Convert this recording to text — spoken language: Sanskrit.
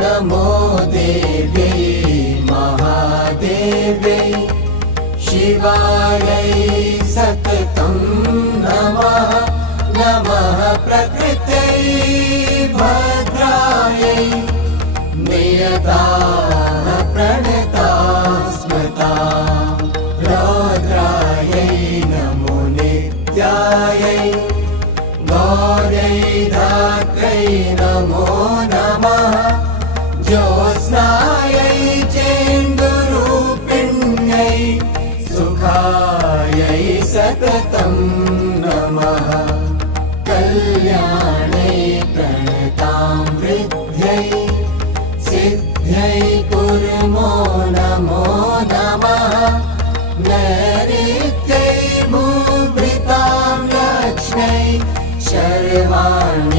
नमो देव्यै महादेव्यै शिवायै सततं नमः। नमः प्रकृत्यै भद्रायै नियताः प्रणताः स्मृताः। रौद्रायै नमो नित्यायै गौर्यै धात्र्यै नमो नमः। ज्योत्स्नायै चेन्दुरूपिण्यै सुखायै सततं नमः। कल्याणै प्रणतां वृद्ध्यै सिद्ध्यै कुर्मो नमो नमः। नैऋत्यै भूभृतां लक्ष्म्यै शर्वाणि